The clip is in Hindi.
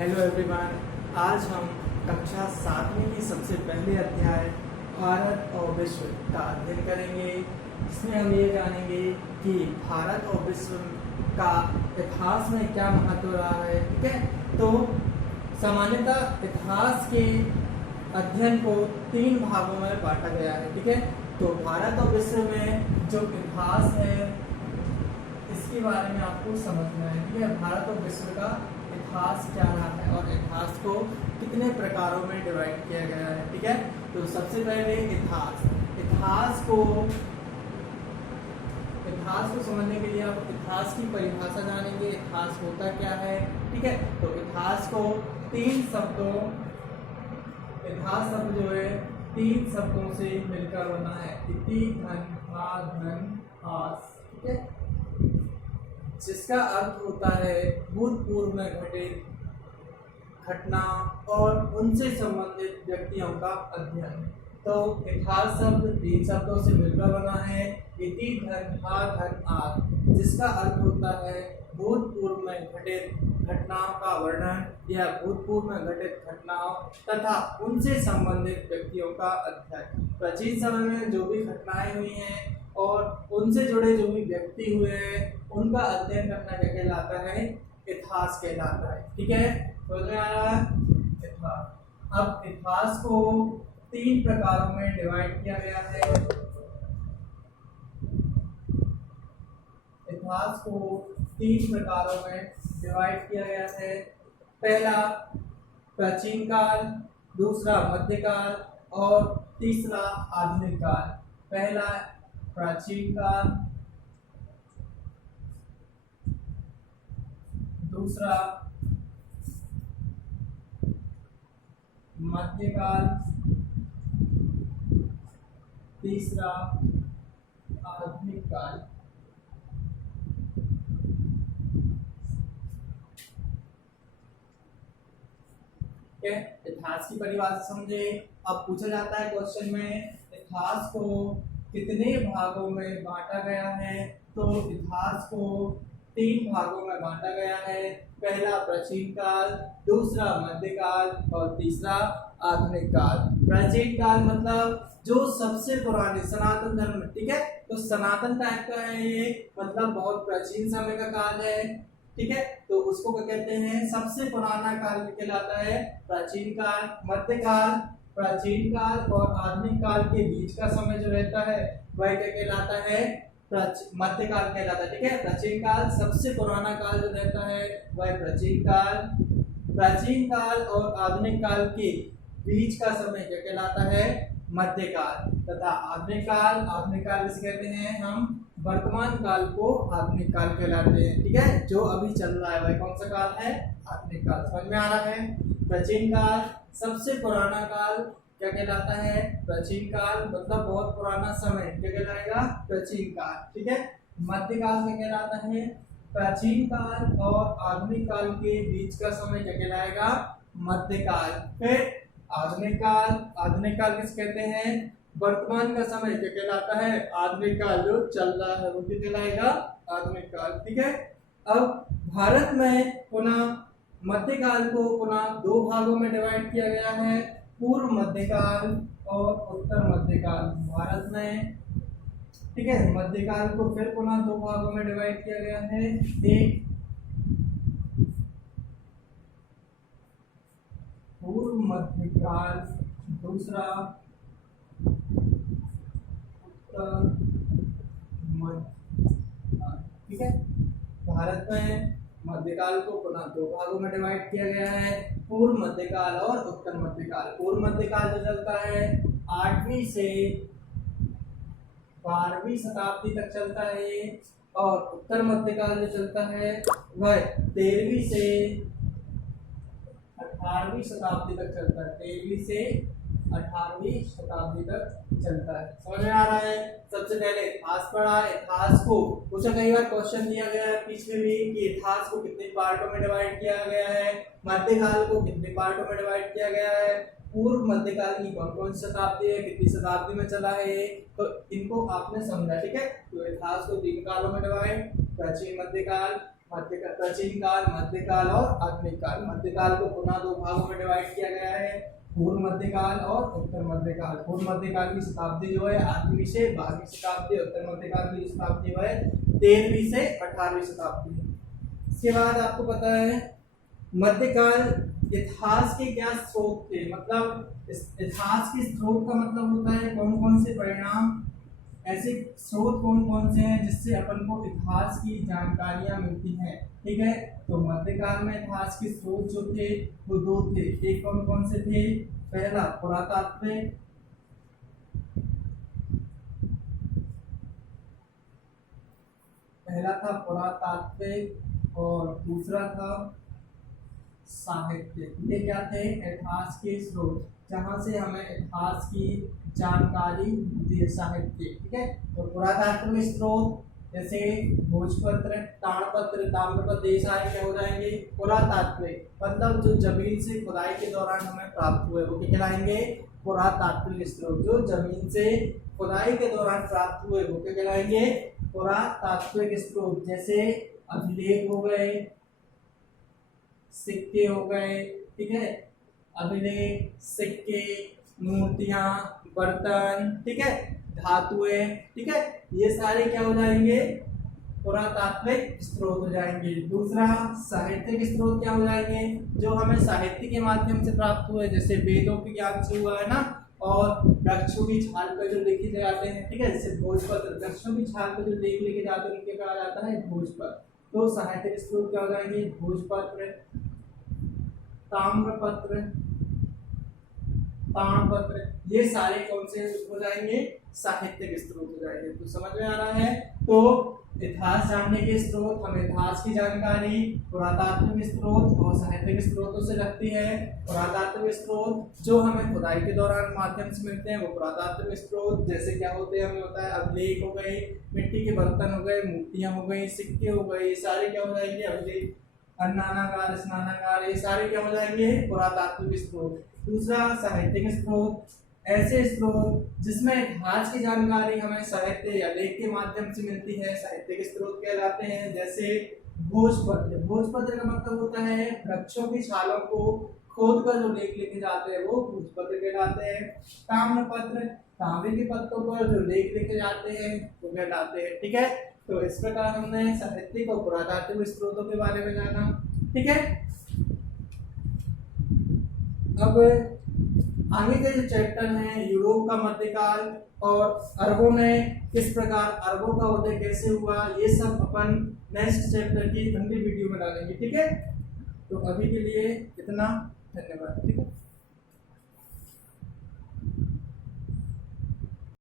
Hello everyone. आज हम कक्षा 7वीं की सबसे पहले अध्याय भारत और विश्व का अध्ययन करेंगे, जिसमें हम ये जानेंगे कि भारत और विश्व का इतिहास में क्या महत्व रहा है। ठीक है, तो सामान्यतः इतिहास के अध्ययन को 3 भागों में बांटा गया है। ठीक है, तो भारत और विश्व में जो इतिहास है इसके बारे में आपको समझना है। ठीक है, भारत और विश्व का इतिहास क्या रहा है और इतिहास को कितने प्रकारों में डिवाइड किया गया है। ठीक है, तो सबसे पहले इतिहास को समझने के लिए आप इतिहास की परिभाषा जानेंगे। इतिहास होता क्या है। ठीक है, तो इतिहास शब्द जो है 3 शब्दों से मिलकर बना है। इति, धन, हा, धन, आस। ठीक है, जिसका अर्थ होता है भूतपूर्व में घटित घटना और उनसे संबंधित व्यक्तियों का अध्ययन। तो इतिहास शब्द 3 शब्दों से मिलकर बना है। इति, धन, हा, धन, आस, जिसका अर्थ होता है भूतपूर्व में घटित घटनाओं का वर्णन या भूतपूर्व में घटित घटनाओं तथा उनसे संबंधित व्यक्तियों का अध्ययन। प्राचीन समय में जो भी घटनाएं हुई हैं और उनसे जुड़े जो भी व्यक्ति हुए हैं उनका अध्ययन करना क्या कहलाता है? इतिहास कहलाता है। ठीक है, समझ में आ रहा है? इतिहास। अब इतिहास को 3 प्रकारों में डिवाइड किया गया है। इतिहास को 3 प्रकारों में डिवाइड किया गया है। पहला प्राचीन काल, दूसरा मध्यकाल और तीसरा आधुनिक काल। पहला प्राचीन काल, दूसरा मध्यकाल, तीसरा आधुनिक काल। इतिहास की परिभाषा समझे। अब पूछा जाता है क्वेश्चन में इतिहास को कितने भागों में बांटा गया है। तो इतिहास को 3 भागों में बांटा गया है। पहला प्राचीन काल, दूसरा मध्यकाल और तीसरा आधुनिक काल। प्राचीन काल मतलब जो सबसे पुराने सनातन धर्म। ठीक है, तो सनातन टाइप का है ये, मतलब बहुत प्राचीन समय का काल है। ठीक है, तो उसको क्या कहते हैं? सबसे पुराना काल कहलाता है प्राचीन काल। मध्यकाल, प्राचीन काल और आधुनिक काल के बीच का समय जो रहता है वह क्या कहलाता है? मध्यकाल कहलाता है। ठीक है, प्राचीन काल सबसे पुराना काल जो रहता है वह प्राचीन काल। प्राचीन काल और आधुनिक काल के बीच का समय क्या कहलाता है? मध्यकाल। तथा आधुनिक काल जिसे कहते हैं हम वर्तमान काल को आधुनिक काल कहलाते हैं। ठीक है, जो अभी चल रहा है वह कौन सा काल है? आधुनिक काल। समझ में आ रहा है? प्राचीन काल सबसे पुराना काल क्या कहलाता है? प्राचीन काल, मतलब बहुत पुराना समय क्या कहलाएगा? प्राचीन काल। ठीक है, मध्यकाल क्या कहलाता है? प्राचीन काल और आधुनिक काल के बीच का समय क्या कहलाएगा? मध्यकाल। फिर आधुनिक काल किसे कहते हैं? वर्तमान का समय क्या कहलाता है? आधुनिक काल जो चल रहा है वो क्या कहलाएगा? आधुनिक काल। ठीक है, अब भारत में पुनः मध्यकाल को पुनः 2 भागों में डिवाइड किया गया है, पूर्व मध्यकाल और उत्तर मध्यकाल। भारत में ठीक है, मध्यकाल को फिर पुनः 2 भागों में डिवाइड किया गया है। एक पूर्व मध्यकाल, दूसरा उत्तर मध्यकाल। ठीक है, भारत में मध्यकाल को पुनः 2 भागों में डिवाइड किया गया है, पूर्व मध्यकाल और उत्तर मध्यकाल। पूर्व मध्यकाल जो चलता है 8वीं से 12वीं शताब्दी तक चलता है और उत्तर मध्यकाल जो चलता है वह 13वीं से 18वीं शताब्दी तक चलता है। 13वीं से 18वीं शताब्दी तक चलता है। समझ में आ रहा है? सबसे पहले इतिहास पढ़ा। इतिहास को पूछा, कई बार क्वेश्चन दिया गया है पिछले भी कि इतिहास को कितने पार्टों में डिवाइड किया गया है, मध्यकाल को कितने पार्टों में डिवाइड किया गया है, पूर्व मध्यकाल की कौन कौन सी शताब्दी है, कितनी शताब्दी में चला है ये, तो इनको आपने समझा। ठीक है, तो इतिहास को 3 कालों में डिवाइड, प्राचीन मध्यकाल, मध्यकाल, प्राचीन काल, मध्यकाल और आधुनिक काल। मध्यकाल को पुनः दो भागों में डिवाइड किया गया है, पूर्व मध्यकाल और उत्तर मध्यकाल। पूर्व मध्यकाल की शताब्दी जो है 8वीं से 12वीं शताब्दी, उत्तर मध्यकाल की शताब्दी जो है 13वीं से 18वीं शताब्दी। इसके बाद आपको पता है मध्यकाल इतिहास के क्या स्रोत थे, मतलब इतिहास के स्रोत का मतलब होता है कौन कौन से परिणाम, ऐसे स्रोत कौन कौन से हैं जिससे अपन को इतिहास की जानकारियां मिलती हैं। ठीक है, तो मध्यकाल में इतिहास के स्रोत जो थे वो दो थे। एक कौन कौन से थे? पहला पुरातात्व, पहला था पुरातात्व और दूसरा था साहित्य। ये क्या थे? इतिहास के स्रोत, जहां से हमें इतिहास की जानकारी मिलती है, साहित्य। ठीक है, तो पुरातात्व के स्रोत जैसे भोजपत्र, ताड़पत्र, ताम्रपत्र, ये सारे क्या हो जाएंगे? पुरातात्व, मतलब जो जमीन से खुदाई के दौरान हमें प्राप्त हुए वो क्या कहलाएंगे? पुरातात्विक स्रोत। जो जमीन से खुदाई के दौरान प्राप्त हुए वो क्या कहलाएंगे? पुरातात्विक स्रोत। जैसे अभिलेख हो गए, सिक्के हो गए, ठीक है, अभिलेख, सिक्के, मूर्तियां, बर्तन, ठीक है, धातुएं, ठीक है, ये सारे क्या हो जाएंगे? पुरातात्विक स्रोत हो जाएंगे। दूसरा साहित्यिक स्रोत क्या हो जाएंगे? जो हमें साहित्य के माध्यम से प्राप्त हुए, जैसे वेदों के ज्ञान से हुआ है ना, और वृक्षों की छाल पर जो लिखे जाते हैं, ठीक है, जैसे भोजपत्र, वृक्षों की छाल पर जो लेख लिखे जाते हैं उनके कहा जाता है भोजपत्र। तो साहित्यिक स्रोत क्या हो जाएंगे? भोजपत्र, ताम्रपत्र, ताड़पत्र, ये सारे कौन से हो जाएंगे? साहित्यिक स्रोत हो जाएंगे। तो समझ में आ रहा है? तो इतिहास जानने के स्रोत, हमें इतिहास की जानकारी पुरातात्विक स्रोत और साहित्यिक स्रोतों से लगती है। पुरातात्विक स्रोत जो हमें खुदाई के दौरान माध्यम से मिलते हैं वो पुरातात्विक स्रोत, जैसे क्या होते हैं हमें होता है अभिलेख हो गए, मिट्टी के बर्तन हो गए, मूर्तियां हो गई, सिक्के हो गए, ये सारे क्या हो जाएंगे? अभिलेख, अन्नानागार, स्नानागार, ये सारे क्या हो जाएंगे? पुरातात्विक स्रोत। दूसरा साहित्यिक स्रोत, ऐसे स्रोत जिसमें इतिहास की जानकारी हमें साहित्य या लेख के माध्यम से मिलती है, साहित्यिक स्रोत कहलाते हैं। जैसे भोजपत्र, भोजपत्र का मतलब होता है वृक्षों की छालों को खोद कर जो लेख लिखे जाते हैं वो भोजपत्र कहलाते हैं। ताम्रपत्र, तांबे के पत्तों पर जो लेख लिखे जाते हैं वो कहलाते हैं। ठीक है, तो इस प्रकार हमने साहित्यिक और पुरातात्विक स्रोतों के बारे में जाना। ठीक है, अब आगे के जो चैप्टर हैं यूरोप का मध्यकाल और अरबों में किस प्रकार अरबों का उदय कैसे हुआ, ये सब अपन नेक्स्ट चैप्टर की अगली वीडियो में डालेंगे। ठीक है, तो अभी के लिए इतना, धन्यवाद। ठीक है।